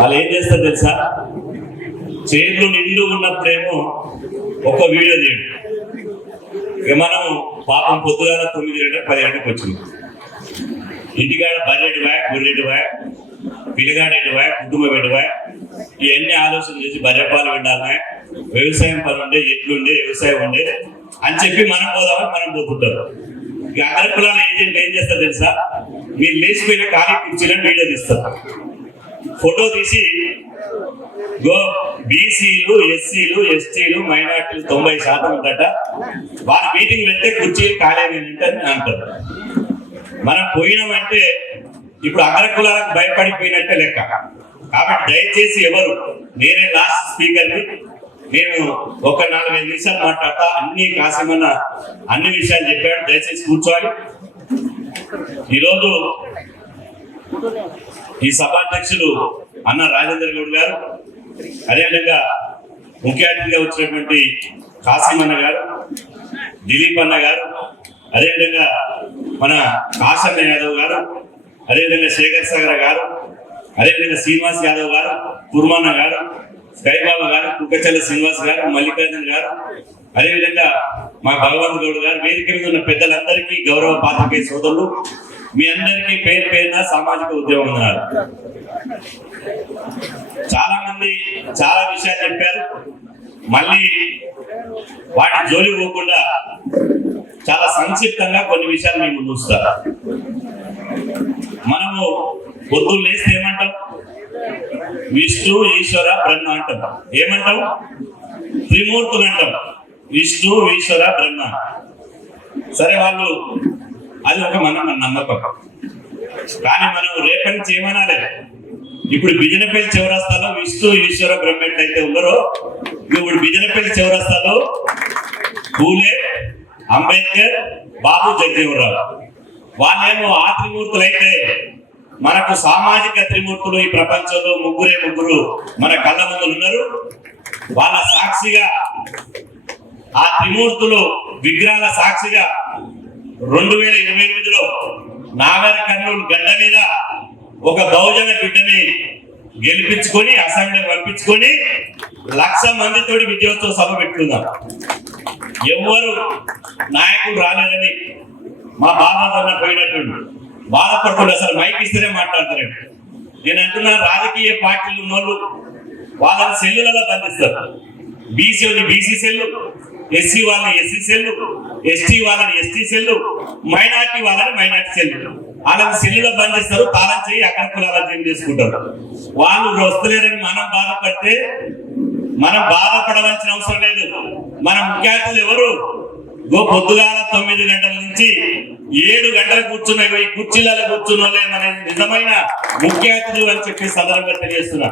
వాళ్ళు ఏం చేస్తారు తెలుసా, చేతులు నిండు ఉన్నప్పుడేమో ఒక వీడియో తీయండి. ఇక మనం పాపం పొద్దుగాల 9 గంటలకు 10 గంటలకు వచ్చింది. ఇంటికాడ బర్రెటి బాయ్, గొర్రెటి బాయ్, పిల్లగాడేటి బాయ్, కుటుంబం ఎటు బాయ్, ఇవన్నీ ఆలోచన చేసి బర్రెపాలు వినాలనే, వ్యవసాయం పని ఉండే, ఎట్లుండే, వ్యవసాయం ఉండే అని చెప్పి మనం పోదామని మనం పోతుంటారు. ఇక అగ్ర కులాల ఏజెంట్ ఏం చేస్తారు తెలుసా, మీరు లేచిపోయిన ఖాళీ కుర్చీలను వీడియో తీస్తారు, ఫోటో తీసి బీసీలు, ఎస్సీలు, ఎస్టీలు, మైనార్టీలు 90% ఉందట, వాళ్ళ మీటింగ్ వెళ్తే కుర్చీలు ఖాళీ అంటారు. మనం పోయినామంటే ఇప్పుడు అగ్ర కులాలకు భయపడిపోయినట్టే లెక్క. కాబట్టి దయచేసి ఎవరు, నేనే లాస్ట్ స్పీకర్ని, నేను ఒక 4-5 నిమిషాలు మాట్లాడతా, అన్ని కాసేమన్న అన్ని విషయాలు చెప్పాడు, దయచేసి కూర్చోవాలి. ఈరోజు ఈ సభాధ్యక్షులు అన్న రాజేందర్ గౌడ్ గారు, అదేవిధంగా ముఖ్య అతిథిగా వచ్చినటువంటి కాసిమన్న గారు, దిలీప్ అన్న గారు, అదేవిధంగా మన కాశన్న యాదవ్ గారు, అదేవిధంగా శేఖర్ సాగర్ గారు, అదేవిధంగా శ్రీనివాస్ యాదవ్ గారు, కుర్మన్న గారు, స్కైబాబా గారు, కుక్కచల్ల శ్రీనివాస్ గారు, మల్లికార్జున గారు, అదేవిధంగా మా భగవంత్ గౌడ్ గారు, వేదిక మీద ఉన్న పెద్దలందరికీ, గౌరవ పాత్రికేయ సోదరులు, మీ అందరికీ పేరు పేరున సామాజిక ఉద్యమం ఉన్నారు. చాలా మంది చాలా విషయాలు చెప్పారు, మళ్ళీ వాటి జోలి పోకుండా చాలా సంక్షిప్తంగా కొన్ని విషయాలు మేము ముందు వస్తారు. మనము పొద్దున్న లేస్తే ఏమంటాం, విష్ణు, ఈశ్వర, బ్రహ్మ అంటాం. ఏమంటాం, త్రిమూర్తులు అంటాం, విష్ణు, ఈశ్వర, బ్రహ్మ. సరే, వాళ్ళు అది ఒక మన నమ్మకం. కానీ మనం రేపటి నుంచి ఏమనాలి, ఇప్పుడు బిజినపల్లి చౌరస్తాలో విష్ణు, ఈశ్వర, బ్రహ్మ అయితే ఉన్నారో, ఇప్పుడు బిజినపల్లి చౌరస్తాలో పూలే, అంబేద్కర్, బాబు జగజీవనరావు, వాళ్ళేమో ఆ త్రిమూర్తులు అయితే, మనకు సామాజిక త్రిమూర్తులు ఈ ప్రపంచంలో ముగ్గురు మన కళ్ళ ముందు ఉన్నారు. వాళ్ళ సాక్షిగా, ఆ త్రిమూర్తులు విగ్రహాల సాక్షిగా 2028లో నాగర్ కర్నూలు గడ్డ మీద ఒక బహుజన బిడ్డని గెలిపించుకొని అసెంబ్లీ పంపించుకొని 1,00,000 మందితోటి విజయోత్సవ సభ పెట్టుకుందాం. ఎవరు నాయకుడు రాలేదని మా బాధ పోయినట్టు బాధపడుతుంది. అసలు మైక్ ఇస్తేనే మాట్లాడతారండి. నేను అంటున్నా, రాజకీయ పార్టీలు ఉన్నోళ్ళు వాళ్ళని సెల్లులలో బంధిస్తారు. బీసీ వాళ్ళని బీసీ సెల్లు, ఎస్సీ వాళ్ళని ఎస్సీ సెల్లు, ఎస్టీ వాళ్ళని ఎస్టీ సెల్లు, మైనార్టీ వాళ్ళని మైనార్టీ సెల్లు, వాళ్ళని సెల్లులో బంధిస్తారు. తాళం చేయి అక్కడ కులాలను చేంజ్ చేసుకుంటారు. వాళ్ళు వస్తలేరని మనం బాధపడితే మనం బాధపడవలసిన అవసరం లేదు. మన ముఖ్య అతిథులు ఎవరు, పొద్దుగాల 9 గంటల నుంచి 7 గంటలు కూర్చున్నాయి, ఈ కుర్చీలలో కూర్చున్నోళ్ళే మన నిజమైన ముఖ్య అతిథులు అని చెప్పి సందర్భంగా తెలియజేస్తున్నా.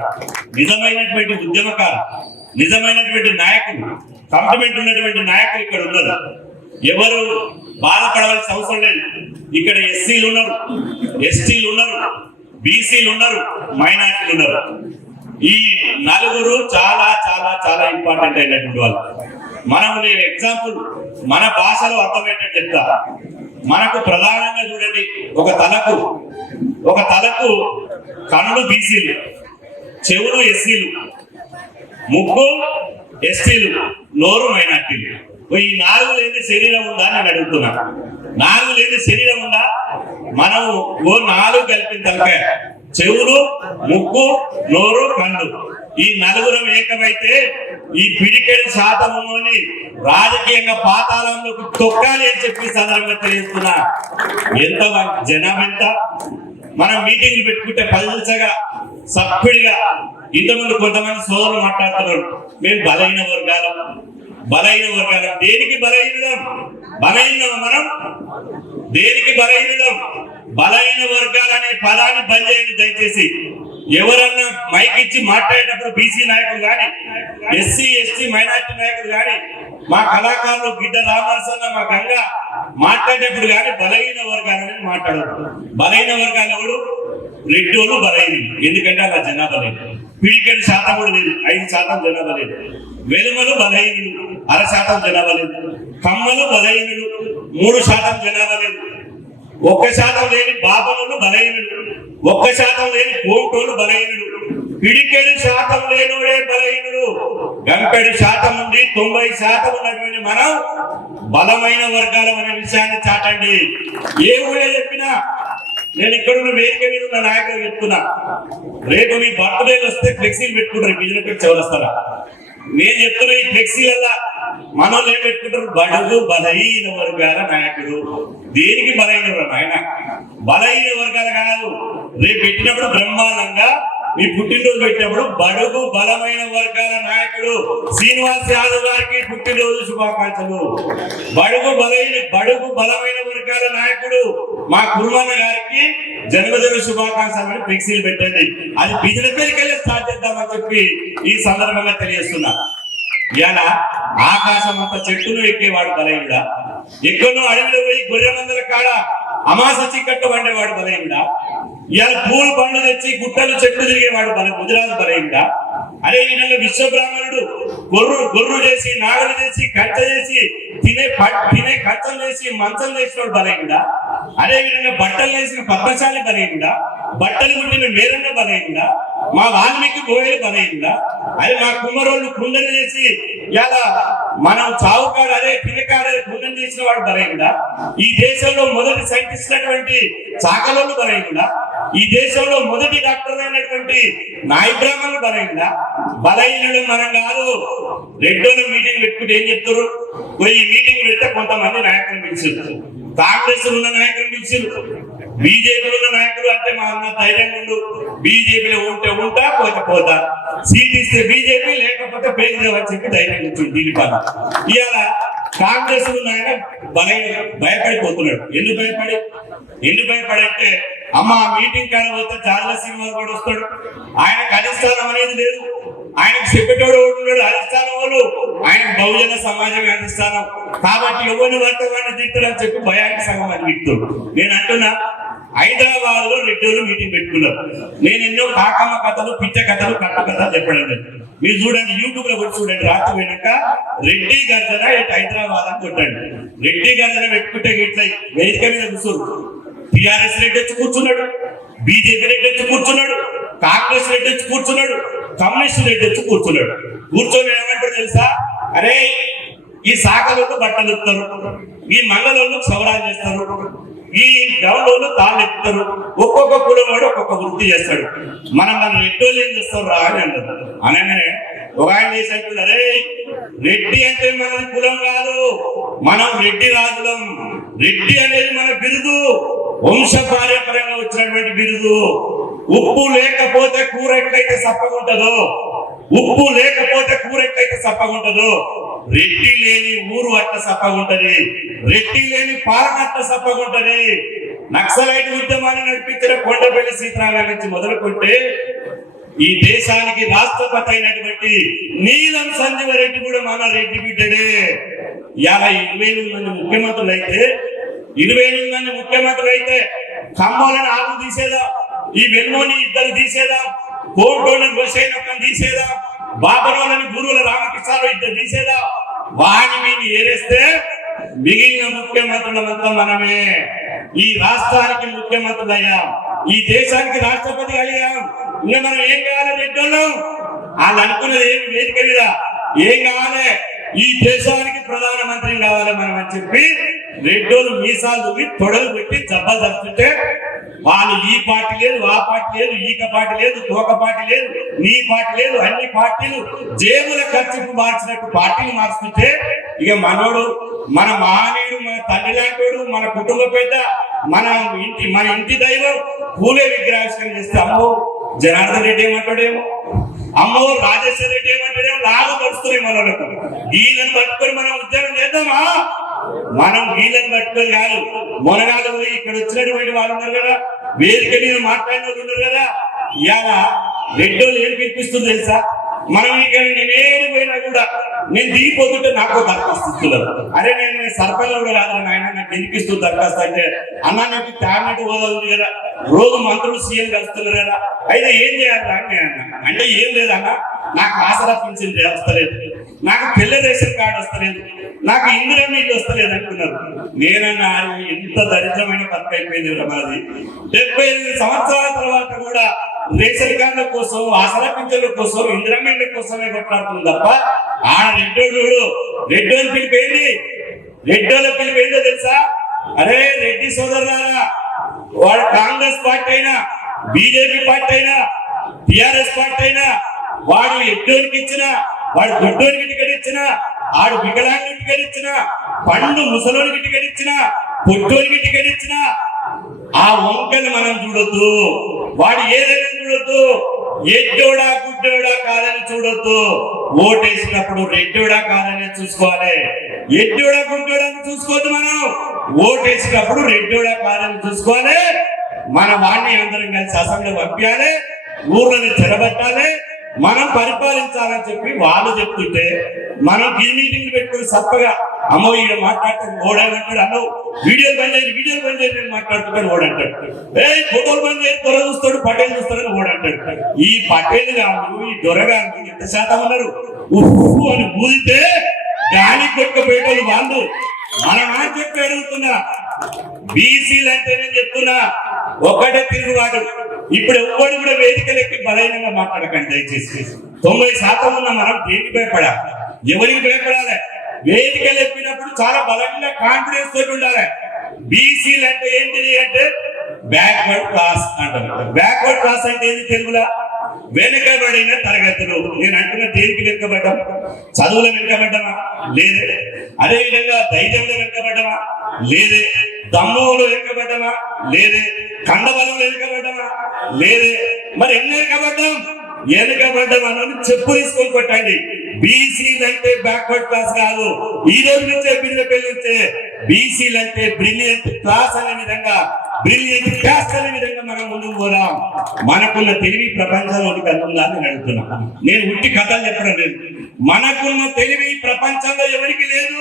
నిజమైనటువంటి ఉద్యమకారు, నిజమైనటువంటి నాయకులు, కంప్లిమెంట్ ఉన్నటువంటి నాయకులు ఇక్కడ ఉన్నారు. ఎవరు బాధపడవలసిన అవసరం లేదు. ఇక్కడ ఎస్సీలు ఉన్నారు, ఎస్టీలు ఉన్నారు, బీసీలు ఉన్నారు, మైనార్టీలు ఉన్నారు. ఈ నలుగురు చాలా చాలా చాలా ఇంపార్టెంట్ అయినటువంటి వాళ్ళు. మనము నేను ఎగ్జాంపుల్ మన భాషలో అర్థమయ్యేటట్టు చెప్తా. మనకు ప్రధానంగా చూడండి, ఒక తలకు కన్నులు బీసీలు, చెవులు ఎస్సీలు, ముక్కు ఎస్టీలు, నోరు మైనార్టీలు. ఈ 4 లేని శరీరం ఉందా నేను అడుగుతున్నా. 4 లేని శరీరం ఉందా? మనము 4 కలిపిన తలకాయ, చెవులు, ముక్కు, నోరు, కన్ను, ఈ 4 ఏకమైతే ఈ పిడికెడు శాతముని రాజకీయంగా పాతాళంలోకి తొక్కాలి అని చెప్పి సందర్భంగా తెలియజేస్తున్నా. ఎంత జనం ఎంత, మనం మీటింగ్లు పెట్టుకుంటే పల్చగా సభ్యుడిగా ఇంతకుముందు కొంతమంది సోదరులు మాట్లాడుతున్నారు, మేము బలహీన వర్గాలు. దేనికి బలహీనం? మనం దేనికి బలహీనం? బలహీన వర్గాలు అనే పదాన్ని బంద్ చేయండి దయచేసి. ఎవరన్నా మైక్ ఇచ్చి మాట్లాడేటప్పుడు బీసీ నాయకులు కానీ, ఎస్సీ ఎస్టీ మైనార్టీ నాయకులు కానీ, మా కళాకారులు గిడ్డ రామనరసన్న, మా గంగ మాట్లాడేటప్పుడు కానీ బలహీన వర్గాలని మాట్లాడరు. బలహీన వర్గాలు ఎవరు? రెడ్డోళ్ళు బలహీనులు. ఎందుకంటే అలా జనాభా లేదు. పిడికెడు శాతం కూడా లేదు, 5% జనాభా లేదు. వెలుమలు బలహీనులు, 1/2% జనాభా లేదు. కమ్మలు బలహీనులు, 3% జనాభా లేదు. 1% లేని బాబనులు బలహీనులు, 1% లేని కోటోలు బలహీనులు, పిడికెడు శాతం లేనోడే బలహీనుడు. గంపెడు శాతం ఉంది, 90% ఉన్నటువంటి మనం బలమైన వర్గాల అనే విషయాన్ని చాటండి. ఏ ఊళ్ళో చెప్పినా నేను ఇక్కడున్న వేదిక మీద ఉన్న నాయకులు చెప్తున్నా, రేపు మీ బర్త్డేలు వస్తే ఫ్లెక్సీలు పెట్టుకుంటారు, బిజినెస్ పెట్టి చెవరస్తారా? నేను చెప్తున్నా, ఈ ఫ్లెక్సీలల్లా మనోళ్ళు ఏం పెట్టుకుంటారు? బడుగు బలహీన వర్గాల నాయకుడు. దేనికి బలహీన నాయన? బలహీన వర్గాలు కాదు. రేపు పెట్టినప్పుడు బ్రహ్మాండంగా మీ పుట్టినరోజు పెట్టినప్పుడు బడుగు బలమైన వర్గాల నాయకుడు శ్రీనివాస్ యాదవ్ గారికి పుట్టినరోజు శుభాకాంక్షలు. బడుగు బలమైన వర్గాల నాయకుడు మా కుర్మన్న గారికి జన్మదిన శుభాకాంక్షలు అని ఫ్లెక్సీలు పెట్టండి. అది బిజినెస్ వెళ్ళి స్టార్ట్ చేద్దామని చెప్పి ఈ సందర్భంగా తెలియజేస్తున్నా. ఇలా ఆకాశం అంత చెట్టును ఎక్కేవాడు బలహీనుడా? ఎక్కడో అడవిలో పోయి గొర్రె మందల కాడ అమాస చిక్కట్టు వండేవాడు బలహీనుడా? ఇవాళ పూలు పండ్లు తెచ్చి గుట్టలు చెట్టు తిరిగేవాడు గుజరాత్ బలహీనుడా? అదే విధంగా విశ్వబ్రాహ్మణుడు గొర్రు చేసి నాగలు చేసి కట్ట చేసి తినే కట్టం చేసి మంచం చేసినోడు బలహీనుడా? అదే విధంగా బట్టలు వేసిన పద్మశాలి బలహీనుడా? బట్టలు కుట్టిన మేరన్న బలహీనుడా? మా వాల్మీకి బోయలు బలహీనుడా? అదే మా కుమ్మరోళ్ళు కుండలు చేసి ఇలా మనం చావుకాడు అదే పినకాడే కుండలు చేసిన వాడు బలహీనుడా? ఈ దేశంలో మొదటి సైంటిస్ట్ అయినటువంటి చాకలోళ్ళు బలహీనుడా? ఈ దేశంలో మొదటి డాక్టర్ అయినటువంటి నాయ బ్రాహ్మణులు బలహీనుడా? బలహీనుడు మనం కాదు. రెడ్డోలు మీటింగ్ పెట్టుకుంటే ఏం చెప్తారు? ఈ మీటింగ్ పెడితే కొంతమంది నాయకులు పిలిచారు, కాంగ్రెస్ ఉన్న నాయకులు పిలిచారు, బీజేపీ ఉన్న నాయకులు అంటే మా అన్న ధైర్యంగా ఉండు, బీజేపీలో ఉంటే ఉంటా పోతా, సీట్ ఇస్తే బీజేపీ లేకపోతే పేరుదేవని చెప్పి ధైర్యం ఇచ్చింది దిలీపాల. ఇవాళ కాంగ్రెస్ ఉన్న ఆయన భయపడిపోతున్నాడు. ఎందుకు భయపడంటే అమ్మ మీటింగ్ కాడ పోతే చాలా సినిమాలు కూడా వస్తాడు, ఆయనకు అధిష్టానం అనేది లేదు, ఆయనకు చెప్పేటోడు ఉన్నాడు అధిష్టానం వాళ్ళు, ఆయనకు బహుజన సమాజం అధిష్టానం కాబట్టి ఎవరిని వర్తమాన్ని తిట్టడని చెప్పి భయానికి సగం అని తిట్టుడు. నేను అంటున్నా, హైదరాబాద్ లో రెడ్డిలు మీటింగ్ పెట్టుకున్నారు. నేను ఎన్నో కాకమ్మ కథలు పిచ్చ కథలు కట్ట కథలు చెప్పడం లేదు. మీరు చూడండి, యూట్యూబ్ లో కూడా చూడండి, రాత్రి పోయినాక రెడ్డి గర్జన హైదరాబాద్ అని కొట్టండి. రెడ్డి గర్జన పెట్టుకుంటే ఇట్లా వేదిక మీద కూర్చోరు. టిఆర్ఎస్ రెడ్డి వచ్చి కూర్చున్నాడు, బీజేపీ రెడ్డి వచ్చి కూర్చున్నాడు, కాంగ్రెస్ రెడ్డి వచ్చి కూర్చున్నాడు, కమ్యూనిస్ట్ రెడ్డి వచ్చి కూర్చున్నాడు. కూర్చొని ఏమంటారు తెలుసా? అరే ఈ శాఖలకు బట్టలు ఎత్తారు, ఈ మంగళోళ్ళు క్షవరాలు చేస్తారు, ఈ డౌన్లోళ్ళు తాళ్ళు ఎత్తారు, ఒక్కొక్క కులం వాడు ఒక్కొక్క వృత్తి చేస్తాడు, మనం దాన్ని రెడ్డోళ్ళు ఏం చేస్తారు రా అని అంటారు. అనగానే ఒక ఆయన చేసినట్టు, అరే రెడ్డి అంటే మనది కులం కాదు, మనం రెడ్డి రాజులం. రెడ్డి అనేది మన బిరుదు, వంశ పారంపర్యంగా వచ్చినటువంటి బిరుదు. ఉప్పు లేకపోతే కూర ఎట్లయితే సప్పగుంటదో, ఉప్పు లేకపోతే కూర ఎట్లయితే సప్పగుంటదో, రెడ్డి లేని ఊరు అట్ట సప్పగుంటది, రెడ్డి లేని పాలన అట్ట సప్పగుంటది. నక్సలైట్ ఉద్యమాన్ని నడిపించిన కొండపల్లి సీతారామరాజు నుంచి మొదలుకుంటే ఈ దేశానికి రాష్ట్రపతి అయినటువంటి నీలం సంజీవ రెడ్డి కూడా మన రెడ్డి బిడ్డడే. ఇలా 28 మంది ముఖ్యమంత్రులు అయితే 28 మంది ముఖ్యమంత్రులు అయితే ఖమ్మాలను 6 తీసేదా, ఈ వెన్నోని 2 తీసేదా, కోటోని హుసేన్ తీసేదా, బాబరోలని గురువుల రామకృష్ణారావు 2 తీసేదా, వాడిని వీడిని ఏరేస్తే మిగిలిన ముఖ్యమంత్రులంతా మనమే. ఈ రాష్ట్రానికి ముఖ్యమంత్రులు అయ్యాం, ఈ దేశానికి రాష్ట్రపతి అయ్యాం. ఇంకా మనం ఏం కావాలి? రెడ్డోళ్ళం వాళ్ళు అనుకున్నది ఏం వేదిక మీద ఏం కావాలి? ఈ దేశానికి ప్రధానమంత్రి కావాలి మనం అని చెప్పి రెడ్డోలు మీసాలు దువ్వి తొడలు పెట్టి జబ్బలు తప్పుతుంటే వాళ్ళు ఈ పార్టీ లేదు, ఆ పార్టీ లేదు, ఈక పార్టీ లేదు, తోక పార్టీ లేదు, నీ పార్టీ లేదు, అన్ని పార్టీలు జేబుల ఖర్చుకు మార్చినట్టు పార్టీలు మార్చుతుంటే ఇక మనోడు, మన మహనీయుడు, మన తండ్రి లాంటోడు, మన కుటుంబ పెద్ద, మన ఇంటి దైవం పూలే విగ్రహావిష్కరణ చేస్తే అమ్మో జనార్దన్ రెడ్డి ఏమంటాడేమో, అమ్మో రాజేశ్వర రెడ్డి ఏమంటాడేమో లాగా పడుతున్నాయి మనోళ్ళకు. వీళ్ళని పట్టుకొని మనం ఉద్యోగం చేద్దామా? మనం వీళ్ళని పట్టుకొని కాదు. మొనగాలు ఇక్కడ వచ్చినటువంటి వాళ్ళు ఉన్నారు కదా, వేదిక మీద మాట్లాడిన వాళ్ళు ఉన్నారు కదా, ఇవాళ రెడ్డోళ్ళు ఏం పిలిపిస్తుంది తెలుసా? మనం ఇక్కడ నేనేది పోయినా కూడా నేను దిగిపోతుంటే నాకు దరఖాస్తు ఇస్తున్నారు. అరే నేను సర్పంచ్ కూడా కాదు ఆయన, నాకు వినిపిస్తూ దరఖాస్తు అంటే అన్న నాకు క్యాబినెట్ హోదా ఉంది కదా, రోజు మంత్రులు సీఎం కలుస్తున్నారు కదా, అయితే ఏం చేయాలి అని అన్న. అంటే ఏం లేదన్నా, నాకు ఆసరా పింఛన్ వస్తలేదు, నాకు పిల్ల రేషన్ కార్డు వస్తలేదు, నాకు ఇందిరా నీళ్ళు వస్తలేదు అంటున్నారు. నేనన్నా ఎంత దరిద్రమైన బతుకు అయిపోయింది మాది. 75 సంవత్సరాల తర్వాత కూడా రేషన్ కార్డుల కోసం, ఆసరా పింఛన్ల కోసం, ఇందిరా నీళ్ళ కోసమే కొట్లాడుతుంది తప్ప ఆడ రెడ్డోళ్ళ పిలిపోయింది. రెడ్డోళ్ళ పిలిపోయిందో తెలుసా? అరే రెడ్డి సోదరులారా, వాడు కాంగ్రెస్ పార్టీ అయినా, బీజేపీ పార్టీ అయినా, టిఆర్ఎస్ పార్టీ అయినా, వాడు ఎడ్డోనికి ఇచ్చిన, వాడు దొడ్డోనికి టికెట్ ఇచ్చిన, ఆడు వికలాంగునికి టికెట్ ఇచ్చిన, పండు ముసలోనికి టికెట్ ఇచ్చిన, పొట్టోనికి టికెట్ ఇచ్చిన, ఆ వంకలు మనం చూడొద్దు. వాడు ఏదైనా చూడొద్దు. ఎడ్డోడా గుడ్డోడా కాదని చూడొద్దు. ఓటేసినప్పుడు రెడ్డోడా కాదని చూసుకోవాలి. ఎడ్డోడా గుడ్డోడా అని చూసుకోవద్దు. మనం ఓటేసినప్పుడు రెడ్డోడా కాదని చూసుకోవాలి. మన వాడిని అందరం కలిసి అసెంబ్లీ పంపించాలి, ఊర్లను చెరబట్టాలి, మనం పరిపాలించాలని చెప్పి వాళ్ళు చెప్తుంటే మనం ఈ మీటింగ్లు పెట్టుకుని సప్పగా అమ్మో ఈయన మాట్లాడితే ఓడాలంటాడు. అన్నో వీడియోలు బంద్ చేయండి మాట్లాడుతున్నాడు ఓడంటాడు. ఫోటోలు బంద్ చేసి దొర చూస్తాడు, పటేల్ చూస్తాడని ఓడంటాడు. ఈ పటేల్ గారు, ఈ దొరగారు ఎంత శాతం ఉన్నారు? ఉప్పు అని పూజితే గాలి కొట్టుకుపోయేటోళ్ళు వాళ్ళు. మనం అని చెప్పి అడుగుతున్నా, బీసీలు అంటే నేను చెప్తున్నా ఒకటే తిరుగుబాటు. ఇప్పుడు ఎవ్వడు కూడా వేదికలెక్కి బలహీనంగా మాట్లాడకండి దయచేసి. 90% ఉన్న మనం దేనికి భయపడాలి? ఎవరికి భయపడాలి? వేదికలు ఎక్కినప్పుడు చాలా బలంగా కాన్ఫిడెన్స్ తోటి ఉండాలి. బీసీలు అంటే ఏంటిది అంటే బ్యాక్వర్డ్ క్లాస్ అంటారు. బ్యాక్వర్డ్ క్లాస్ అంటే ఏంటి తెలుగులా? వెనుకబడిన తరగతులు. నేను అంటున్న దేనికి వెనుకబడ్డాం? చదువులో వెనుకబడ్డామా? లేదే. అదే విధంగా ధైర్యంలో వెనుకబడ్డామా? లేదే. దమ్ములో వెనుకబడ్డామా? లేదే. కండబలంలో వెనుకబడ్డామా? లేదే. మరి ఎన్ని వెనుకబడ్డామని చెప్పు తీసుకొని కొట్టండి. బీసీలు అంటే బ్యాక్వర్డ్ క్లాస్ కాదు. ఈ రోజు నుంచే బిల్లుపల్లి నుంచే బీసీలు అంటే బ్రిలియంట్ క్లాస్ అనే విధంగా, బ్రిలియంట్ క్లాస్ అనే విధంగా మనం ముందుకు పోదాం. మనకున్న తెలివి ప్రపంచంలోనికి అందుందా అని అడుగుతున్నా. నేను ఉట్టి కథలు చెప్పడం లేదు. మనకున్న తెలివి ప్రపంచంలో ఎవరికి లేదు.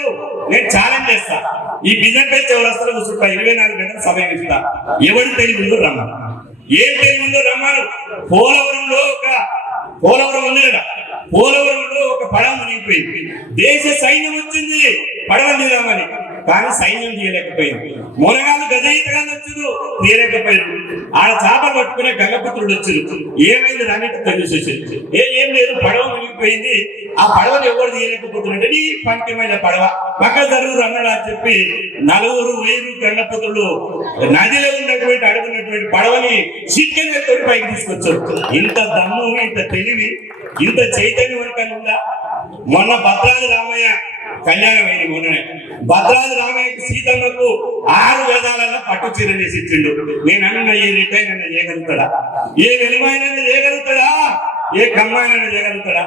నేను ఛాలెంజ్ చేస్తా. ఈ బిజినెస్ పేరు ఎవరు వస్తారో కూర్చుంటా, 24 గంటల సమయం ఇస్తా. ఎవరి తెలివి ఉందో రమ్మను. ఏం తెలివి ఉందో రమ్మను. పోలవరం ఉంది కదా, పోలవరంలో ఒక పడవ మునిగిపోయింది. దేశ సైన్యం వచ్చింది పడవ తీరామని, కానీ సైన్యం తీయలేకపోయింది. మునగాళ్ళు గజయితగాళ్ళు వచ్చారు, తీయలేకపోయింది. ఆడ చేపలు పట్టుకునే గంగపుత్రుడు వచ్చారు. ఏమైంది రానిట్టు తెలిసేసింది. ఏం లేదు, పడవ మునిగిపోయింది. ఆ పడవను ఎవరు తీయలేకపోతున్నట్టే నీ పంకిమైన పడవ పక్క జరువురు అన్నాడు అని చెప్పి 4 గంగపుత్రులు నదిలో ఉన్నటువంటి అడుగున్నటువంటి పడవని చిట్కెళ్ళతో పైకి తీసుకొచ్చారు. ఇంత దమ్ము, ఇంత తెలివి, ఇంత చైతన్యం వరకు ఉందా? మొన్న భద్రాద్రి రామయ్య కళ్యాణం అయింది. మొన్ననే భద్రాద్రి రామయ్యకి సీతమ్మకు 6 వేదాలలో పట్టు చీర వేసి ఇచ్చిండు. నేను అన్న ఏ రిటైన్ అయినా చేయగలుగుతాడా? ఏ వెలుమైనా చేయగలుగుతాడా? ఏ కమ్మాయినా చేయగలుగుతాడా?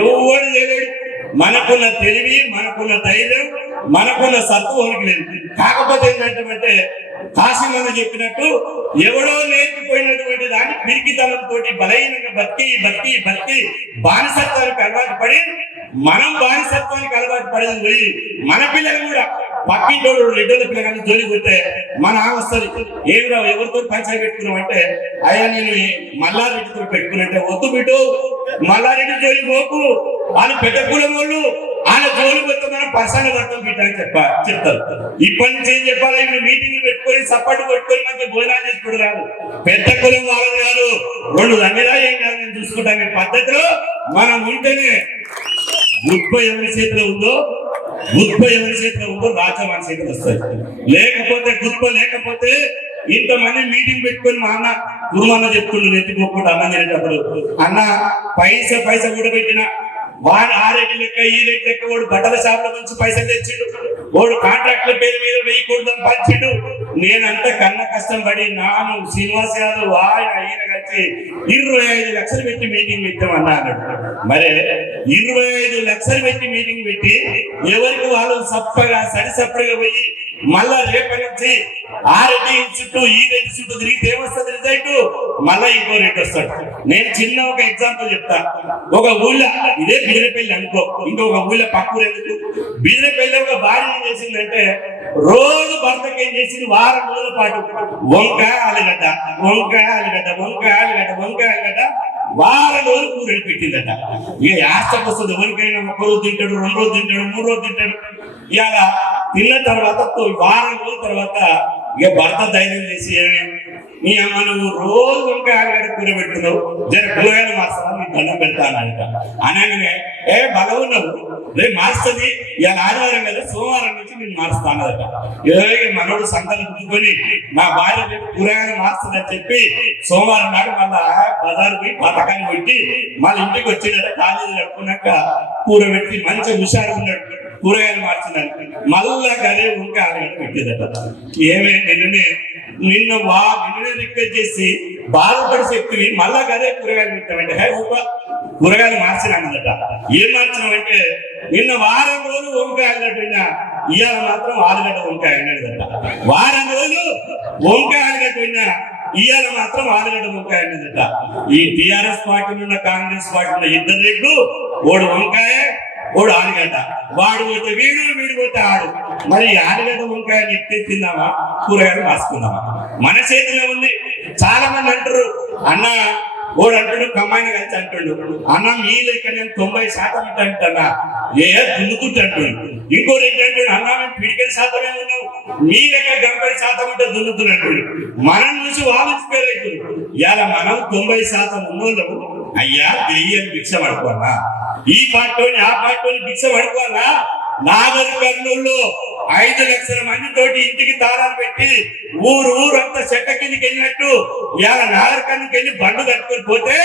ఎవడు చేయలేడు. మనకున్న తెలివి, మనకున్న ధైర్యం, మనకున్న సత్తువనికి లేదు. కాకపోతే ఏంటంటే కాశీమన్న చెప్పినట్టు ఎవడో నేర్పిపోయినటువంటి దాన్ని పిరికితనంతో బలహీనంగా బతికి బానిసత్వానికి అలవాటు పడి, మనం బానిసత్వానికి అలవాటు పడేది పోయి మన పిల్లలు కూడా పక్కింటోడు రెడ్డోళ్ళ పిల్లగాని జోలి కొట్టే మన వస్తుంది. ఏమిరా ఎవరితో పంచాయతీ పెట్టుకున్నాం అంటే, అయ్యా నేను మల్లారెడ్డితో పెట్టుకున్నట్టే. వద్దు బిడ్డు, మల్లారెడ్డి జోలి పోకు, వాళ్ళు పెద్ద కులం వాళ్ళు, వాళ్ళ జోలి పోతే మనం పర్సనల్ పడతాం బిడ్డ అని చెప్తారు. ఇప్పటి నుంచి ఏం చెప్పాలి? మీటింగ్లు పెట్టుకొని సపోర్ట్ కొట్టుకొని మంచి భోజనాలు చేసుకోవడం కాదు. పెద్ద కులం వాళ్ళని కాదు, 2 రంగిలా ఏం కాదు, నేను చూసుకుంటాను. ఈ పద్ధతిలో మనం ఉంటేనే గుప్ప ఎవరి చేతిలో ఉందో రాజ్యం మన చేతిలో వస్తుంది. లేకపోతే గుప్ప లేకపోతే ఇంతమంది మీటింగ్ పెట్టుకొని మా అన్న గురుమన్న చెప్తుండ్రు ఎత్తిపోకుండా అన్న తినేటప్పుడు, అన్న పైసా కూడా పెట్టిన వాడు ఆ రేటు లెక్క ఈ రేటు లెక్క, వాడు బట్టల షాపుల నుంచి పైసలు తెచ్చిండు, వాడు కాంట్రాక్ట్ల పేరు మీద 1000 కోట్లు పంచిండు. నేనంతా కన్న కష్టం పడి నాను శ్రీనివాస్ యాదవ్ ఈయన కలిసి 25 లక్షలు పెట్టి మీటింగ్ పెట్టామన్నా అన్నాడు. మరి 25 లక్షలు పెట్టి మీటింగ్ పెట్టి ఎవరికి వాళ్ళు సడిసప్పగా పోయి మళ్ళా రేపటి నుంచి ఆ రెడ్డి చుట్టూ ఈ రెడ్డి చుట్టూ తిరిగితే ఏమొస్తుంది రిజల్ట్? మళ్ళా ఇంకో రెడ్డి వస్తాడు. నేను చిన్న ఒక ఎగ్జాంపుల్ చెప్తా. ఒక ఊళ్ళో ఇదే బిదిరపల్లి అనుకో, ఇంకొక ఊళ్ళో పక్కూరు ఎందుకు, బిదిరపల్లి ఒక భార్య ఏం చేసిందంటే రోజు భర్తకి ఏం చేసింది, వారం రోజుల పాటు వంకాయ ఆలుగడ్డ వారం రోజులు కూరలు పెట్టిందట. ఇక యాస్టకు వస్తుంది, ఎవరికైనా ఒక రోజు తింటాడు, 2 రోజులు తింటాడు, 3 రోజులు తింటాడు. ఇవాళ తిన్న తర్వాత వారం రోజుల తర్వాత ఇక భర్త ధైర్యం చేసి, నీ అమ్మ నువ్వు రోజు వంకాయ ఆలుగడ్డ కూర పెడుతున్నావు, జర కూరగాయలు మార్చా నీకు దండం పెడతానంట. అనగానే బలవున్నావు, రేపు మార్చుతుంది, ఇవాళ ఆదివారం కదా, సోమవారం నుంచి నేను మార్చుతానదట. మనోడు సంతలు కుట్టుకొని నా భార్య రేపు కూరగాయలు మార్చుతుందని చెప్పి సోమవారం నాడు మళ్ళా బజారు పోయి పథకాన్ని పెట్టి మళ్ళీ ఇంటికి వచ్చినట్ట. కాలేజీ కట్టుకున్నాక కూర పెట్టి మంచిగా హుషారు ఉన్నాడు, కూరగాయలు మార్చినాడు. మళ్ళా గదే ఉంటే ఆలుగడ్డ పెట్టేదట. ఏమే నిన్ననే రిక్వెస్ట్ చేసి బాధపడి చెప్తుంది, మళ్ళా గదే కూరగాయలు పెట్టామంటే కూరగాయలు మార్చినామదట. ఏం మార్చినామంటే నిన్న వారం రోజులు వంకాయ ఆలుగడ్డ విన్నా, ఇవాళ మాత్రం ఆలుగడ్డ వంకాయ అన్నదట. వారం రోజులు వంకాయ ఆలుగడ్డ విన్నా, ఇవాళ మాత్రం ఆలుగడ్డ వంకాయ అన్నదట. ఈ టిఆర్ఎస్ పార్టీలో ఉన్న కాంగ్రెస్ పార్టీలో ఇద్దరు రెడ్లు, ఓడు వంకాయ ఓడు ఆలుగడ్డ. వాడు పోతే వీడు పోతే ఆడు. మరి ఆలుగడ్డ వంకాయలు ఇట్టే తిందామా, కూరగాయలు మార్చుకుందామా? మన చేతిలో ఉంది. చాలా మంది అంటారు, అన్న ఓడు అంటాడు కమ్మాయిని కలిసి అంటాడు, అన్న మీ లెక్క నేను 90% అంటున్నా, దున్నుకుంటాడు. ఇంకోటి ఏంటంటే అన్న మేము పిడికడి శాతమే ఉన్నావు, మీ లెక్క 70% ఉంటే దున్నుతున్నాడు. మనం చూసి వాళ్ళు ఇన్స్పైర్ అవుతుంది. ఇవాళ మనం 90% ఉన్నోళ్ళము అయ్యా దెయ్యం భిక్ష పడుకోవాలా, ఈ పార్టీని ఆ పార్టీని భిక్ష పడుకోవాలా? నాగర్ కర్నూలులో 5 లక్షల మందితోటి ఇంటికి తాళాలు పెట్టి ఊరంతా చెట్ట కిందికి వెళ్ళినట్టు ఇవాళ నాగర్ కర్నూలుకి వెళ్ళి బండు కట్టుకొని పోతే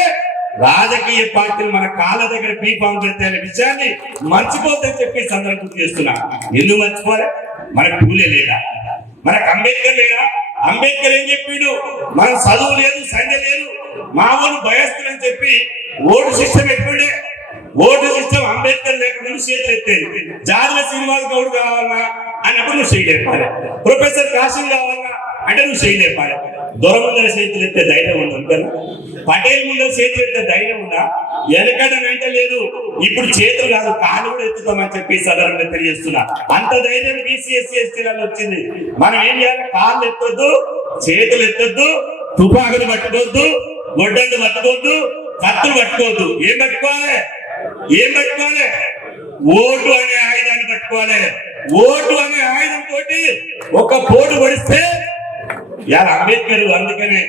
రాజకీయ పార్టీలు మన కాళ్ళ దగ్గర పీపాం పెడితే అనే విషయాన్ని మర్చిపోతుందని చెప్పి సందర్భం గుర్తు చేస్తున్నా. ఎందుకు మర్చిపోలే? మనకు పూలే లేదా, మనకు అంబేద్కర్ లేదా? అంబేద్కర్ ఏం చెప్పిండు? మన చదువు లేదు, సంధ్య లేదు, మామూలు భయస్తులని చెప్పి ఓటు సిస్టమ్ ఎట్టుండే. ఓటు సిస్టమ్ అంబేద్కర్ లేకుండా నువ్వు చేతులు ఎత్తేది. జాదుల శ్రీనివాస్ గౌడ్ కావాలన్నా అన్నప్పుడు నువ్వు చేయలేపాలి, ప్రొఫెసర్ కాశీ కావాలన్నా అంటే నువ్వు చేయలేపాలి. దొర ముందర చేతులు ఎత్తే ధైర్యం ఉందా? కదా పటేల్ ముందర చేతులు ఎత్తే ధైర్యం ఉందా? వెనకట వెంట లేదు, ఇప్పుడు చేతులు కాదు కాళ్ళు కూడా ఎత్తుతామని చెప్పి సదరంగా తెలియజేస్తున్నా. అంత ధైర్యం బీసీ ఎస్సీ ఎస్టీలలో వచ్చింది. మనం ఏం చేయాలి? కాళ్ళు ఎత్తొద్దు, చేతులు ఎత్తొద్దు, తుపాకులు పట్టుకోవద్దు, గొడ్డలు పట్టుకోవద్దు, కత్తులు పట్టుకోవద్దు. ఏం పట్టుకోవాలి? ఓటు అనే ఆయుధాన్ని పట్టుకోవాలి. ఓటు అనే ఆయుధం తోటి ఒక పోటు పడిస్తే యాर అంబేద్కర్ అందుకనే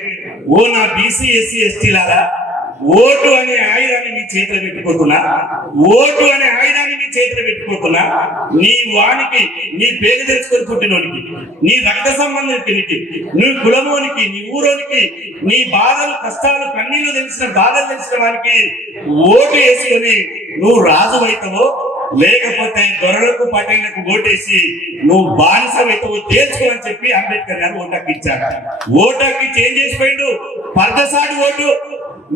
ఓ నా బీసీ ఎస్సీ ఎస్టీలారా ఓటు అనే ఆయుధాన్ని మీ చేతిలో పెట్టుకోకున్నా, ఓటు అనే ఆయుధాన్ని మీ చేతిలో పెట్టుకోకున్నా, నీ వానికి, నీ పేరు తెచ్చుకొని పుట్టినోనికి, నీ రక్త సంబంధికునికి, నీ కులమోనికి, నీ ఊరోనికి, నీ బాధలు కష్టాలు కన్నీళ్లు తెలిసిన బాధలు తెలిసిన వానికి ఓటు వేసుకొని నువ్వు రాజు అవుతావో లేకపోతే దొరలకు పటేళ్లకు ఓటేసి నువ్వు బానిసమైతావో తేల్చుకోని చెప్పి అంబేద్కర్ గారు ఓటాకి ఇచ్చారు. ఓటాకి చేంజ్ చేసిపోయిండు. పర్దసాటి ఓటు.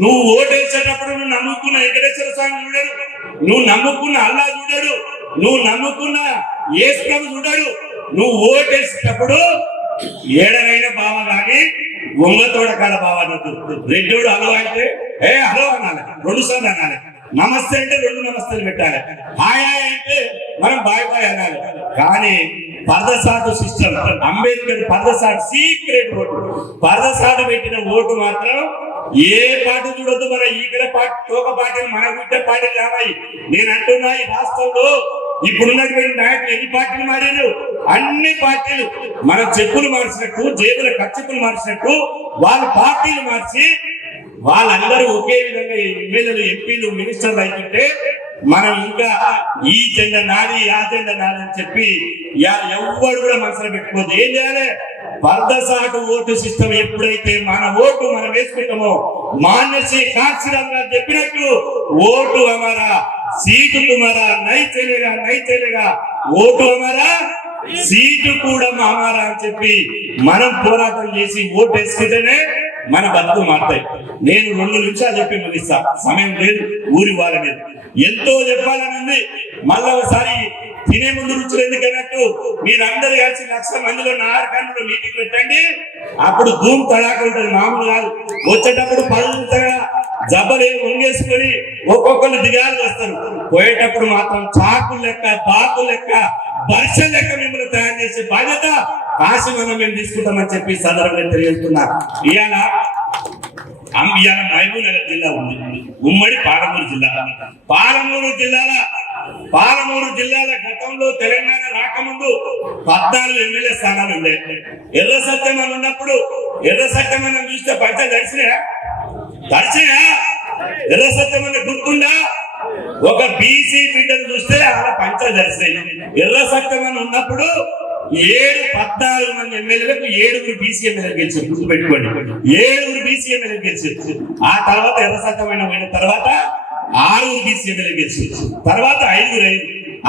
నువ్వు ఓటేసేటప్పుడు నువ్వు నమ్ముకున్న వెంకటేశ్వర స్వామి చూడడు, నువ్వు నమ్ముకున్న అల్లా చూడడు, నువ్వు నమ్ముకున్న యేసుప్రభు చూడడు. నువ్వు ఓటేసేటప్పుడు ఏడనైనా బావ కానీ ఒంగతోడ కాడ బావ అనొద్దు. రెడ్డోడు హలో అంటే హలో అనాలి, 2 సార్లు అనాలి. నమస్తే అంటే 2 నమస్తేలు పెట్టాలి. హాయ్ అంటే మనం బాయ్ బాయ్ అనాలి. కానీ పర్దసాటు సిస్టమ్, అంబేద్కర్ పర్దసాటు సీక్రెట్ ఓటు, పర్దసాటు పెట్టిన ఓటు మాత్రం ఏ పార్టీ చూడొద్దు. మన ఈగల పార్టీ, తోక పార్టీలు, మన బిడ్డ పార్టీలు కావాలి. నేను అంటున్నా ఈ రాష్ట్రంలో ఇప్పుడున్నటువంటి నాయకులు ఎన్ని పార్టీలు మారారు? అన్ని పార్టీలు మన చెప్పులు మార్చినట్టు, జేబుల కచ్చిపులు మార్చినట్టు వాళ్ళ పార్టీలు మార్చి వాళ్ళందరూ ఒకే విధంగా ఎమ్మెల్యేలు, ఎంపీలు, మినిస్టర్లు అవుతుంటే మనం ఇంకా ఈ జెండా నాది, ఆ జెండా నాది అని చెప్పి ఎవ్వడు కూడా మనసులో పెట్టుకోవద్దు. ఏం చేయాలి? పర్దసాటు ఓటు సిస్టమ్ ఎప్పుడైతే మన ఓటు మనం వేసుకుంటామో, మాన్యశ్రీ కాంక్షిరామ్ గారు చెప్పినట్టు ఓటు హమారా సీటు తుమారా, నై చెలేగా ఓటు హమారా సీటు కూడా హమారా అని చెప్పి మనం పోరాటం చేసి ఓటు వేసుకుంటేనే మన బతుకులు మారుతాయి. నేను 2 నిమిషాలు చెప్పి ముగిస్తా, సమయం లేదు, ఊరి వాళ్ళ మీద ఎంతో చెప్పాలని ఉంది. మళ్ళా ఒకసారి తినే ముందు రుచులు ఎందుకన్నట్టు మీరందరూ కలిసి 1,00,000 మందిలో నాగర్ కర్నూలులో మీటింగ్ పెట్టండి. అప్పుడు ధూమ్ తడాక ఉంటుంది, మామూలు కాదు. వచ్చేటప్పుడు పలుగా జబ్బలే వంగేసుకొని ఒక్కొక్కరు దిగాలు వస్తారు. పోయేటప్పుడు మాత్రం చాకులు లెక్క, బాకులు లెక్క, బర్ష లెక్క మిమ్మల్ని తయారు చేసే బాధ్యత కాశీమనం మేము తీసుకుంటామని చెప్పి సందర్భంగా తెలియజేస్తున్నా. ఇవాళ ఇవాళ మహబూబ్ నగర్ జిల్లా ఉంది, ఉమ్మడి పాలమూరు జిల్లా. పాలమూరు జిల్లాల గతంలో తెలంగాణ రాకముందు 14 ఎమ్మెల్యే స్థానాలు ఉండే. ఎర్ర సత్యమని ఉన్నప్పుడు ఎర్ర సత్యమని చూస్తే పంచాలు దర్శనయా? ఎర్ర సత్యమని గుర్తుందా? ఒక బీసీ బిడ్డను చూస్తే అలా పంచాలు దర్శనాయి. ఎర్ర సత్యమని ఉన్నప్పుడు 14 మంది ఎమ్మెల్యేలకు 7 బీసీ ఎమ్మెల్యేలు గెలిచారు. గుర్తుపెట్టుకోండి, 7 బీసీ ఎమ్మెల్యేలు గెలిచారు. ఆ తర్వాత ఎర్ర సత్యమైన పోయిన తర్వాత 6 బీసీ ఎమ్మెల్యేలు గెలిచారు. తర్వాత 5.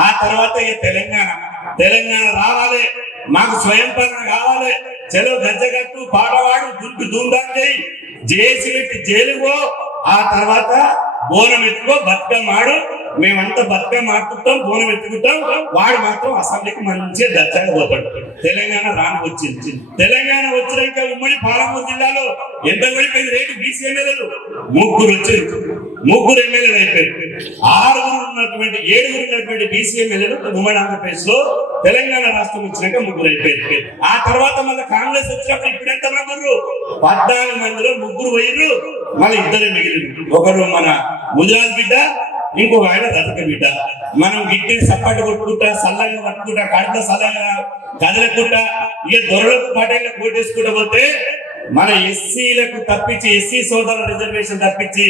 ఆ తర్వాత ఇక తెలంగాణ రావాలి, మాకు స్వయం పాలన కావాలి, చెలో గజ్జగట్టు పాటవాడు దుర్గు ధూమ్ధాం చేయి, జేసి పెట్టి జైలుకో, ఆ తర్వాత బోనం ఎత్తుకో, బతుకమ్మ ఆడు, మేమంతా బతుకమ్మ ఆడుతుంటాం, బోనం ఎత్తుకుంటాం, వాడు మాత్రం అసెంబ్లీకి మంచిగా దర్జాగా పోతాడు. తెలంగాణ వచ్చింది. తెలంగాణ వచ్చినాక ఉమ్మడి పాలమూరు జిల్లాలో ఎంత పడిపోయింది రేటు? బీసీ ఎమ్మెల్యేలు 3 వచ్చారు, 3 ఎమ్మెల్యేలు అయిపోయారు. 7 ఉన్నటువంటి బీసీ ఎమ్మెల్యేలు ఉమ్మడి ఆంధ్రప్రదేశ్ లో తెలంగాణ రాష్ట్రం వచ్చినాక 3 అయిపోయారు. ఆ తర్వాత మళ్ళీ కాంగ్రెస్ వచ్చినప్పుడు ఇప్పుడు ఎంత మంది? 14 మందిలో 3 పోయిర్రు, మళ్ళీ 2 మిగిలిరు. ఒకరు మన గుజరాత్ బిడ్డ, ఇంకొక ఆయన రథక బిడ్డ. మనం గిట్టి సప్పటి కొట్టుకుంటా, సల్లంగా పట్టుకుంటా, కడుపులో సల్లంగా కదలకుంటా, ఇక దొరలకు పటేళ్ళకు కోటేసుకుంటా పోతే మన ఎస్సీలకు తప్పించి, ఎస్సీ సోదరుల రిజర్వేషన్ తప్పించి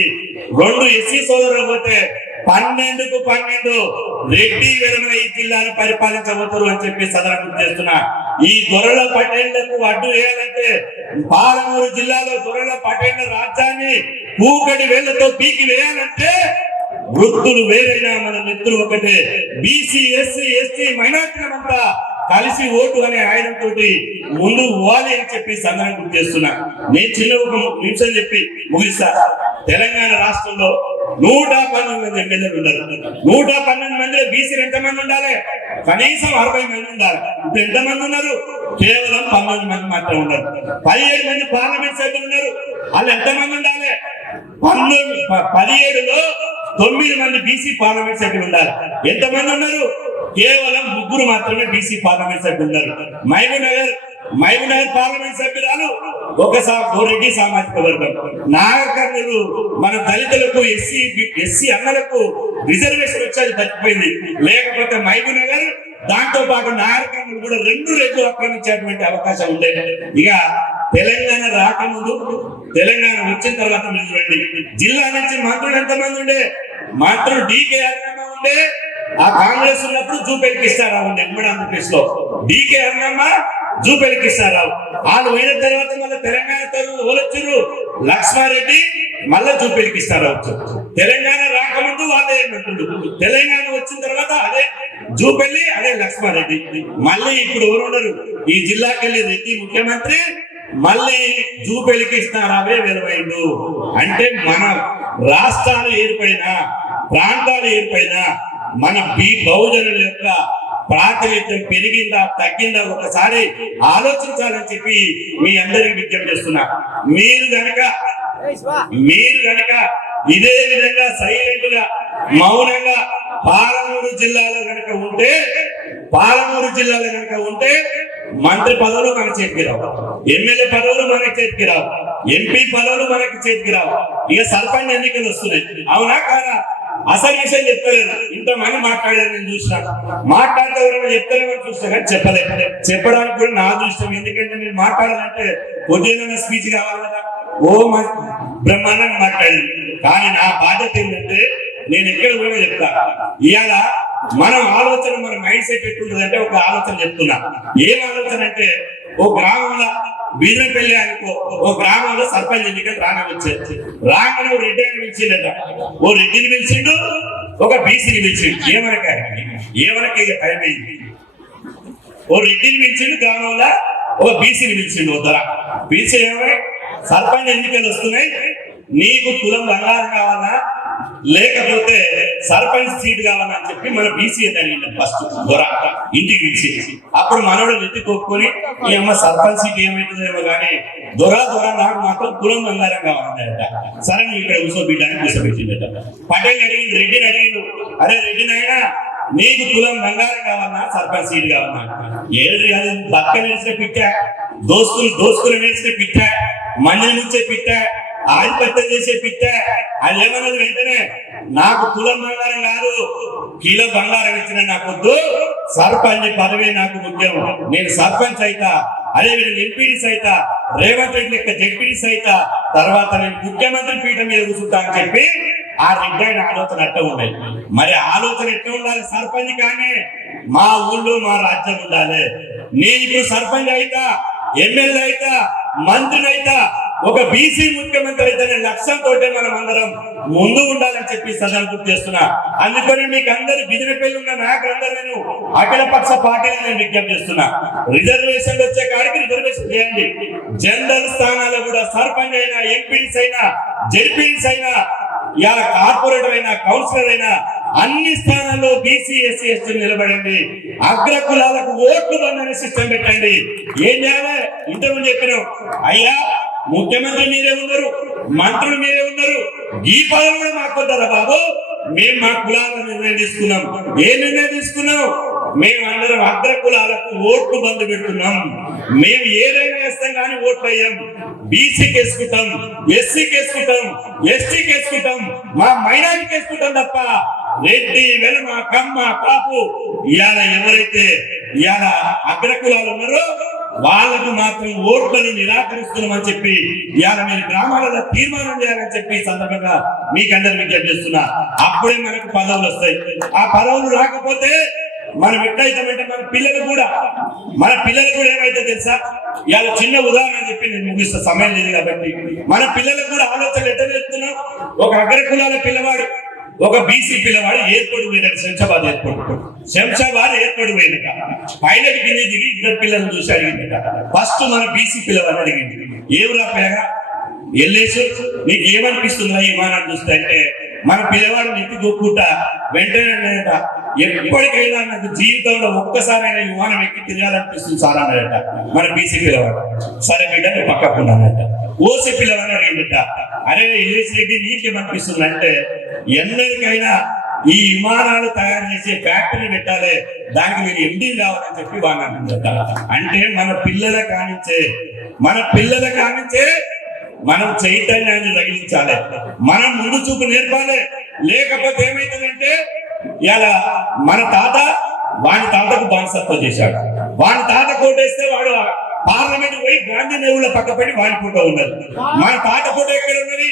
2 ఎస్సీ సోదరులు పోతే 12కు 12 రెడ్డి వెలమ ఈ జిల్లాను పరిపాలించబోతారు అని చెప్పి సదనం చేస్తున్నా. ఈ దొరల పటేళ్లకు అడ్డు వేయాలంటే పాలమూరు జిల్లాలో దొరల పటేళ్ల రాజ్యాన్ని పూకడి వేళ్లతో పీకి వేయాలంటే వృత్తులు వేరైనా మన మిత్రులు ఒకటే. బీసీ, ఎస్సీ, ఎస్టీ మైనార్టీలంతా కలిసి ఓటు అనే ఆయుధంతో ముందు పోవాలి అని చెప్పి సందర్భం గుర్తు చేస్తున్నా. నేను చిన్న ఒక నిమిషం చెప్పి ముగిస్తా. తెలంగాణ రాష్ట్రంలో 112 మంది ఎమ్మెల్యేలు ఉన్నారు. 112 మందిలో బీసీలు ఎంతమంది ఉండాలి? కనీసం 60 మంది ఉండాలి. ఇప్పుడు ఎంతమంది ఉన్నారు? కేవలం 19 మంది మాత్రం ఉన్నారు. 17 మంది పార్లమెంట్ సభ్యులు ఉన్నారు. వాళ్ళు ఎంతమంది ఉండాలి? 17లో 9 మంది బీసీ పార్లమెంట్ సభ్యులు ఉండాలి. ఎంతమంది ఉన్నారు? కేవలం 3 మాత్రమే బీసీ పార్లమెంట్ సభ్యులు ఉన్నారు. మహబూబ్ నగర్ పార్లమెంట్ సభ్యురాలు ఒక రెడ్డి సామాజిక వర్గం. నాగకర్ణులు మన దళితులకు, ఎస్సీ అన్నలకు రిజర్వేషన్ వచ్చేది తగ్గిపోయింది. లేకపోతే మహబూబ్ నగర్ దాంతో పాటు నాగకర్ణులు కూడా 2 రెట్లు ఆక్రమించేటువంటి అవకాశం ఉండే. ఇక తెలంగాణ రాకముందు, తెలంగాణ వచ్చిన తర్వాత మీరు చూడండి, జిల్లా నుంచి మంత్రులు ఎంతమంది ఉండే? మంత్రులు డీకే అరుణమ్మ ఉండే. ఆ కాంగ్రెస్ ఉన్నప్పుడు జూపల్లి కృష్ణారావు ఉండే ఉమ్మడి ఆంధ్రప్రదేశ్ లో. డీకే అరుణమ్మ, జూపల్లి కృష్ణారావు. వాళ్ళు పోయిన తర్వాత మళ్ళీ తెలంగాణ తరఫున వచ్చారు లక్ష్మారెడ్డి, మళ్ళా జూపల్లి కృష్ణారావు వచ్చారు. తెలంగాణ రాకముందు వాళ్ళే మంత్రులు, తెలంగాణ వచ్చిన తర్వాత అదే జూపల్లి, అదే లక్ష్మారెడ్డి. మళ్ళీ ఇప్పుడు ఎవరు ఉన్నారు? ఈ జిల్లాకి వెళ్ళి రెడ్డి ముఖ్యమంత్రి, మళ్ళీ జూపల్లి కృష్ణారావే వెలువైండు. అంటే మన రాష్ట్రాలు ఏర్పడినా, ప్రాంతాలు ఏర్పడినా మన బహుజనుల యొక్క ప్రాతినిధ్యం పెరిగిందా తగ్గిందా ఒకసారి ఆలోచించాలని చెప్పి మీ అందరికి విజ్ఞప్తి చేస్తున్నా. మీరు గనక ఇదే విధంగా సైలెంట్ గా మౌనంగా పాలమూరు జిల్లాలో గనక ఉంటే మంత్రి పదవులు మన చేతికి రావు, ఎమ్మెల్యే పదవులు మనకి చేతికి రావు, ఎంపీ పదవులు మనకి చేతికి రావు. ఇక సర్పంచ్ ఎన్నికలు వస్తున్నాయి, అవునా కాదా? అసలు విషయం చెప్తలేదు. ఇంతమంది మాట్లాడారు, నేను చూసినా. మాట్లాడితే ఎవరైనా చెప్తారేమని చూస్తా కానీ చెప్పడానికి కూడా నా అదృష్టం. ఎందుకంటే నేను మాట్లాడాలంటే కొద్దిగా స్పీచ్ కావాలి కదా. బ్రహ్మాండంగా మాట్లాడింది. కానీ నా బాధ్యత ఏంటంటే నేను ఎక్కడ పోయినా చెప్తా. ఇవాళ మన మైండ్ సెట్ ఎట్టుంటది అంటే ఒక ఆలోచన చెప్తున్నా. ఏం ఆలోచన అంటే, ఓ గ్రామంలో బీదపల్లి అనుకో, ఓ గ్రామంలో సర్పంచ్ ఎన్నికలు వచ్చేది. రాగానే ఓ రెడ్డి అని పిలిచిండట. ఓ రెడ్డిని పిలిచిండు, ఒక బీసీని పిలిచిండు. ఏమనకి టైం అయింది. ఓ రెడ్డిని పిలిచిండు గ్రామంలో, ఒక బీసీని పిలిచిండు. ఓ ధర పిలిచి ఏమై, సర్పంచ్ ఎన్నికలు వస్తున్నాయి, నీకు తులం బంగారం కావాలా లేకపోతే సర్పంచ్ సీట్ కావాలని చెప్పి మన బీసీ అడిగింది. ఫస్ట్ దొర ఇంటికి పిలిచి, అప్పుడు మనోడు నెత్తి కొట్టుకొని, ఈ అమ్మ సర్పంచ్ సీట్ ఏమైతుందేమో కానీ దొర నాకు మాత్రం తులం బంగారం కావాలన్నాడట. సరే నువ్వు ఇక్కడ కూర్చోబిడ్డానికి కూర్చోబెట్టిందట. పటేల్ అడిగింది, రెడ్డిని అడిగిండు, అరే రెడ్డినైనా నీకు తులం బంగారం కావాలన్నా సర్పంచ్ సీట్ కావాలన్నా? ఏది కాదు, బక్క నేర్చిన పిట్ట, దోస్తులు నేర్చిన పిట్ట, మందిని ముంచే పిట్ట, ఆధిపత్యం చేసే పిట్ట అది ఏమన్నది వెంటనే నాకు తులం బంగారం కాదు కిలో బంగారం ఇచ్చిన నాకొద్దు, సర్పంచ్ పదవి నాకు ముఖ్యం, నేను సర్పంచ్ అయితా, అదే నేను ఎంపీడీస్ అయితా, రేవంత్ రెడ్డి లెక్క జెడ్పీడీస్ అయితా, తర్వాత నేను ముఖ్యమంత్రి పీఠం మీద కూర్చుంటా అని చెప్పి ఆ రెడ్డి ఆయన ఆలోచన అట్ట ఉన్నాయి. మరి ఆలోచన ఎట్లా ఉండాలి? సర్పంచ్ కానీ మా ఊళ్ళో మా రాజ్యం ఉండాలి. నేను ఇప్పుడు సర్పంచ్ అయితా, ఎమ్మెల్యే అయితా, మంత్రిని అయితా, ఒక బీసీ ముఖ్యమంత్రి అయితే లక్ష్యంతో మనం అందరం ముందు ఉండాలని చెప్పి సదనం గుర్తు చేస్తున్నా. అందుకని మీకు అందరు బిజినెస్ ఉన్న నాయకులందరూ నేను అఖిల పక్ష పార్టీలను నేను విజ్ఞప్తి చేస్తున్నా, రిజర్వేషన్ వచ్చే కాడికి రిజర్వేషన్ చేయండి. జనరల్ స్థానాలు కూడా సర్పంచ్ అయినా, ఎంపీడీస్ అయినా, జెడ్పీడీస్ అయినా, ఇవాళ కార్పొరేటర్ అయినా, కౌన్సిలర్ అయినా అన్ని స్థానాల్లో బీసీ ఎస్సీ ఎస్టీ నిలబడండి. అగ్ర కులాలకు ఓట్లు బంధనే సిస్టమ్ పెట్టండి. ఏం చేయాలి? ఇంతకుముందు చెప్పినాం, అయ్యా ముఖ్యమంత్రి మీరే ఉన్నారు, మంత్రులు మీరే ఉన్నారు, ఈ పదవి కూడా మాకు వద్దారా బాబు? మేము మా కులాల నిర్ణయం తీసుకున్నాం. ఏ నిర్ణయం తీసుకున్నాం? మేము అందరం అగ్ర కులాలకు ఓట్లు బంద్ పెడుతున్నాం. మేము ఏదైనా వేస్తాం కానీ ఓట్లు అయ్యాం. బీసీకి వేసుకుంటాం, ఎస్సీకి వేసుకుంటాం, ఎస్టీకి వేసుకుంటాం, మా మైనారిటీకి వేసుకుంటాం తప్ప రెడ్డి, వెలమ, కమ్మ, కాపు ఇవాళ ఎవరైతే ఇవాళ అగ్ర కులాలు ఉన్నారో వాళ్ళకు మాత్రం ఓట్లను నిరాకరిస్తున్నామని చెప్పి ఇవాళ మీరు గ్రామాలలో తీర్మానం చేయాలని చెప్పి సందర్భంగా మీకు అందరు విజ్ఞప్తి చేస్తున్నా. అప్పుడే మనకు పదవులు వస్తాయి. ఆ పదవులు రాకపోతే మనం ఎట్లయితామంటే మన పిల్లలు కూడా ఏమైతే తెలుసా? ఇవాళ చిన్న ఉదాహరణ చెప్పి నేను ముగిస్తా, సమయం లేదు కాబట్టి. మన పిల్లలకు కూడా ఆలోచన ఎట్లా చేస్తున్నాం? ఒక అగ్ర కులాల పిల్లవాడు, ఒక బీసీ పిల్లవాడు ఎయిర్పోర్ట్ పోయినాడు, శంషాబాద్ ఎయిర్పోర్ట్ పోయినట. పైలట్ కింద దిగి ఇద్దరు పిల్లలు చూసి అడిగిందట. ఫస్ట్ మన బీసీ పిల్లవాడిని అడిగింది, ఏమిరా పేగా వెళ్ళేసి నీకు ఏమనిపిస్తుందా ఈ విమానాన్ని చూస్తే అంటే, మన పిల్లవాడు నెత్తి గొప్పుట వెంటనే ఎప్పటికైనా నాకు జీవితంలో ఒక్కసారైనా విమానం ఎక్కి తిరగాలనిపిస్తుంది సార్ అన్నాడట మన బీసీ పిల్లవాడు. సరే బిడ్డ నువ్వు పక్కకున్నానట. ఓసీ పిల్లవాడిని అడిగిందట, అరే ఎల్లేసి రెడ్డి నీకేమనిపిస్తుంది అంటే, ఎన్నరికైనా ఈ విమానాలు తయారు చేసే ఫ్యాక్టరీ పెట్టాలి, దానికి మీరు ఎండీ కావాలని చెప్పి వాళ్ళు అంటుందట. అంటే మన పిల్లల కానించే మనం చైతన్యాన్ని రగిలించాలి, మనం ముందు చూపు నేర్పాలి. లేకపోతే ఏమైతుందంటే ఇలా మన వాడి తాతకు బానిసత్వం చేశాడు, వాడి తాత కోటేస్తే వాడు పార్లమెంట్ పోయి గాంధీ నెలవుల పక్కపడి వాడి ఫోటో ఉన్నది. మన తాత ఫోటో ఎక్కడ ఉన్నది?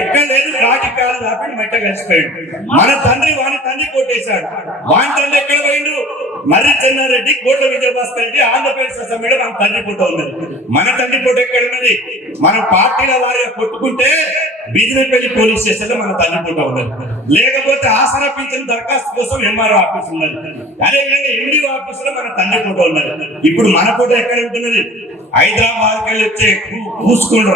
ఎక్కడ లేదు. రాజు కాలు దాపి మట్ట కలిసిపోయాడు. మన తండ్రి వాడి తండ్రి కొట్టేశాడు. వాడి తండ్రి ఎక్కడ పోయిండు? మర్రి చెన్నారెడ్డి కోట విజయభాస్కర్ ఆంధ్రప్రదేశ్ అసెంబ్లీలో మన తండ్రి ఫోటో ఉన్నది. మన తండ్రి ఫోటో ఎక్కడ ఉన్నది? మనం పార్టీల వారిగా కొట్టుకుంటే బిజినెపల్లి పోలీస్ స్టేషన్ లో మన తండ్రి ఫోటో ఉన్నది. లేకపోతే ఆసరా పింఛన్ దరఖాస్తు కోసం ఎంఆర్ఓ ఆఫీస్ ఉన్నది. అదేవిధంగా ఎండిఓ ఆఫీస్ లో మన తండ్రి ఫోటో ఉన్నది. ఇప్పుడు మన ఫోటో ఎక్కడ ఉంటున్నది? హైదరాబాద్ కి వచ్చే కూసుకుంటూ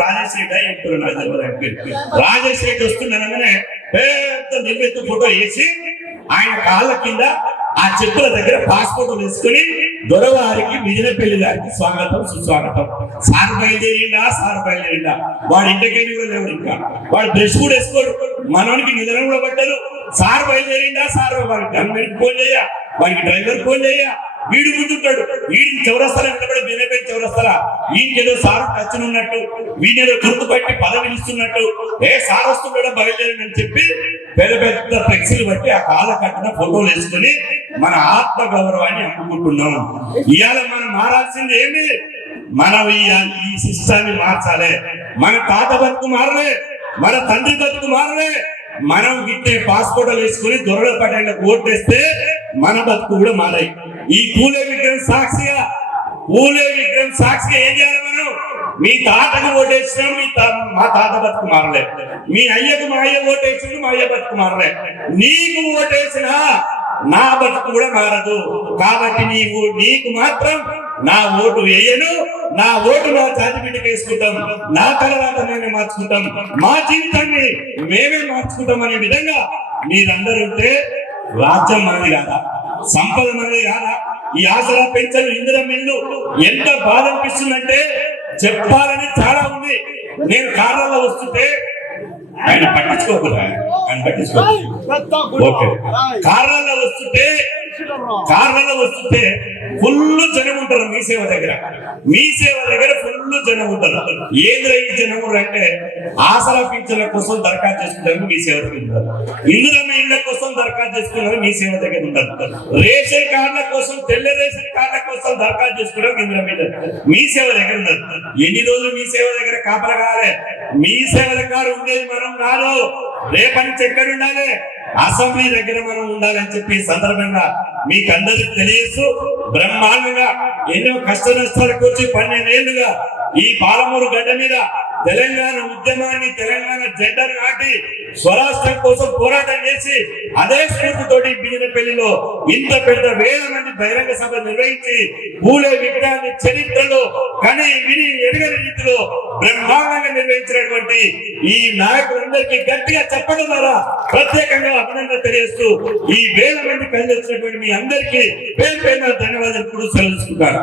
రాజేష్ రెడ్డి వస్తున్నానగానే పెద్ద నిలబెత్తు ఫోటో వేసి ఆయన కాళ్ళ కింద ఆ చెప్పుల దగ్గర పాస్పోర్ట్ వేసుకుని దొరవారికి బిజినెపల్లి గారికి స్వాగతం సుస్వాగతం. సార్ బయలుదేరిందా వాడి ఇంటికి కూడా లేవు, ఇంకా వాడు బ్రష్ కూడా వేసుకోడు, మనోనికి నిద్ర కూడా పట్టదు. సార్ బయలుదేరిందా, సార్ వాడికి గవర్నమెంట్ ఫోన్ చేయ, వాడికి డ్రైవర్ ఫోన్ చేయ, వీడు గుర్తుంటాడు. వీడిని చౌరస్తారా నిలబడి బిజినెపల్లి చౌరస్తారా ఈయనకేదో సార్ టచ్ ఉన్నట్టు, వీడినేదో గుర్తుపట్టి పదవిని ఇస్తున్నట్టు, సార్ వస్తున్నాడో బయలుదేరిందని చెప్పి పెద్ద పెద్ద ఫ్లెక్సీలు బట్టి ఆ కాళ్ళ కట్టిన ఫోటోలు వేసుకుని మన ఆత్మ గౌరవాన్ని అమ్ముకుంటున్నాం. ఇవాళ మనం మారాల్సింది ఏమి? మనం ఈ సిస్టాన్ని మార్చాలి. మన తాత బతుకు మారలే, మన తండ్రి బతుకు మారలే. మనం గిట్టే పాస్పోర్ట్లు వేసుకుని దొరల పట్టణంలో ఓటు వేస్తే మన బతుకు కూడా మారాయి. ఈ పూలే విగ్రహం సాక్షిగా ఏం చేయాలి? మనం మీ తాతకు ఓటేసినా మా తాత బతుకు మారలే, మీ అయ్యకు మా అయ్య ఓటేసిన మా అయ్య బతుకు మారలే, నీకు ఓటేసినా నా బతుకు కూడా మారదు. కాబట్టి నీకు మాత్రం నా ఓటు వేయను, నా ఓటు నా జాతి బిడ్డకి వేసుకుంటాం, నా తలరాత మేమే మార్చుకుంటాం, మా జీవితాన్ని మేమే మార్చుకుంటాం అనే విధంగా మీరందరూ ఉంటే రాజ్యం మనది కాదా? సంపద మనది కాదా? ఈ ఆసరా పెన్షన్, ఇందిరమ్మ ఇల్లు ఎంత బాధ అనిపిస్తుందంటే చెప్పాలని చాలా ఉంది. నేను కార్లలో వస్తుంటే ఆయన పట్టించుకోకూడదు, ఓకే, కార్లలో వస్తుంటే కార్లలో వస్తుంటే ఫుల్ జనం ఉంటారు మీ సేవ దగ్గర. మీ సేవ దగ్గర ఫుల్ జనం ఉంటారు. ఏంద్ర ఈ జనం అంటే ఆసరా పింఛన్ల కోసం దరఖాస్తు చేసుకుంటారు మీ సేవ దగ్గర ఉంటారు. ఇందిరమ్మ ఇళ్ల కోసం దరఖాస్తు చేసుకున్నారు మీ సేవ దగ్గర ఉంటారు. రేషన్ కార్డుల కోసం, తెల్ల రేషన్ కార్డుల కోసం దరఖాస్తు చేసుకున్నారు ఇందిరమ్మ ఇళ్ల మీ సేవ దగ్గర ఉన్నారు. ఎన్ని రోజులు మీ సేవ దగ్గర కాపలా కావాలి? మీ సేవల కారు ఉండేది మనం కాదు. రేపటి నుంచి ఎక్కడ ఉండాలి? అసెంబ్లీ దగ్గర మనం ఉండాలని చెప్పి సందర్భంగా మీకు అందరికి తెలియజేస్తూ, బ్రహ్మాండంగా ఎన్నో కష్ట నష్టాలకు వచ్చి 12 ఏళ్లుగా ఈ పాలమూరు గడ్డ మీద తెలంగాణ ఉద్యమాన్ని, తెలంగాణ జెండర్ నాటి స్వరాష్ట్రం కోసం పోరాటం చేసి అదే స్ఫూర్తితోటి బిజినపల్లిలో ఇంత పెద్ద వేల మంది బహిరంగ సభ నిర్వహించి పూలే విగ్రహాన్ని చరిత్రలో కని విని ఎరగని రీతిలో బ్రహ్మాండంగా నిర్వహించినటువంటి ఈ నాయకులందరికీ గట్టిగా చెప్పడం ద్వారా ప్రత్యేకంగా అభినందన తెలియజేస్తూ ఈ వేల మంది కలిసి వచ్చినటువంటి మీ అందరికీ పేరు పేరున ధన్యవాదాలు కూడా సెలవుకుంటారు.